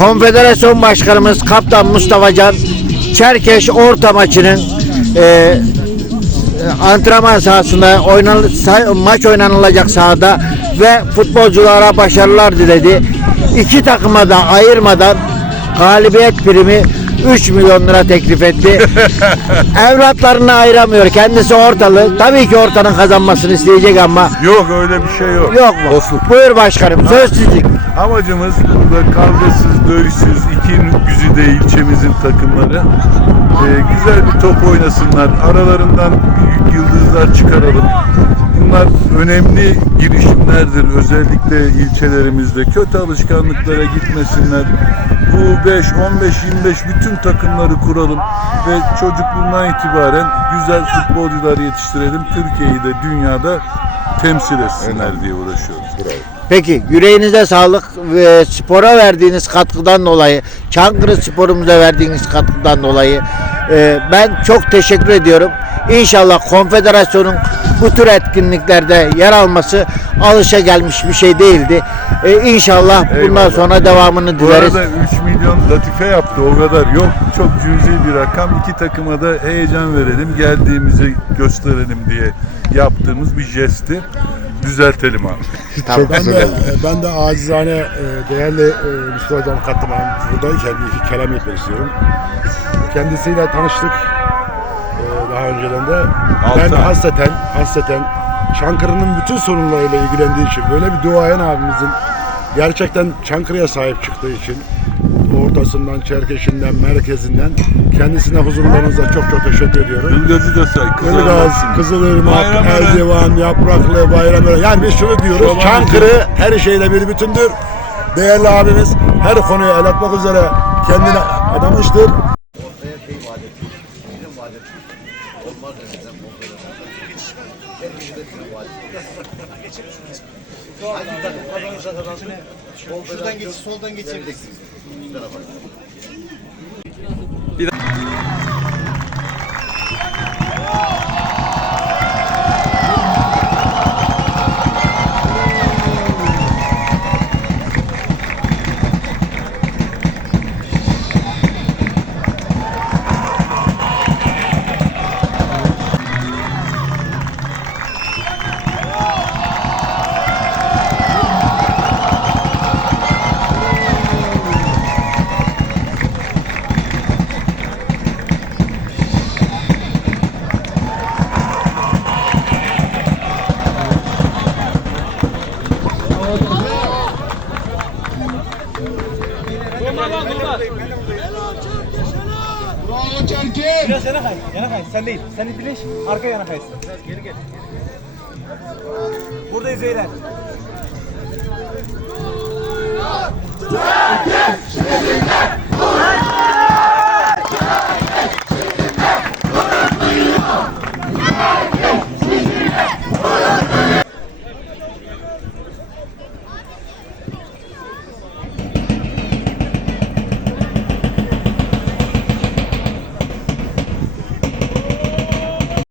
Konfederasyon Başkanımız Kaptan Mustafa Can Çerkeş orta maçının e, antrenman sahasında oynan, maç oynanılacak sahada ve futbolculara başarılar diledi. İki takıma da ayırmadan galibiyet primi 3 milyon lira teklif etti. Evlatlarını ayıramıyor. Kendisi ortalı. Tabii ki ortanın kazanmasını isteyecek ama Yok öyle bir şey yok. yok mu? Buyur başkanım. Söz sizin. Amacımız burada kavgasız, dövüşsüz iki güzide ilçemizin takımları e, güzel bir top oynasınlar. Aralarından büyük yıldızlar çıkaralım. Bunlar önemli girişimlerdir. Özellikle ilçelerimizde kötü alışkanlıklara gitmesinler. Bu 5, 15, 25 bütün takımları kuralım ve çocukluğundan itibaren güzel futbolcular yetiştirelim. Türkiye'yi de dünyada temsil etsinler diye uğraşıyoruz. Peki yüreğinize sağlık ve spora verdiğiniz katkıdan dolayı, Çankırı sporumuza verdiğiniz katkıdan dolayı e, ben çok teşekkür ediyorum. İnşallah konfederasyonun bu tür etkinliklerde yer alması alışa gelmiş bir şey değildi. E, inşallah bundan Eyvallah. sonra devamını Bu dileriz. arada 3 milyon latife yaptı o kadar yok. Çok cüzi bir rakam. İki takıma da heyecan verelim, geldiğimizi gösterelim diye yaptığımız bir jesti. Düzeltelim abi. Tamam. Ben de, ben de acizane e, değerli e, Mustafa Hocam katılmam buradayken bir iki kelam etmek istiyorum. Kendisiyle tanıştık e, daha önceden de. Ben ay. hasreten, hasreten Çankırı'nın bütün sorunlarıyla ilgilendiği için böyle bir duayen abimizin gerçekten Çankırı'ya sahip çıktığı için ortasından, çerkeşinden, merkezinden kendisine huzurlarınıza çok çok teşekkür ediyorum. Ilgaz'ı da say. Kızılgaz, Kızılırmak. Erdivan, Yapraklı, Bayramören. Yani biz şunu diyoruz. Çoban Çankırı her şeyle bir bütündür. Değerli abimiz her konuya el atmak üzere kendine adamıştır. Şuradan geç, soldan geçebilirsiniz. 比。Biraz yana kay, yana kay. Sen değil. Sen birleş, arka yana kaysın. Geri gel. Buradayız beyler.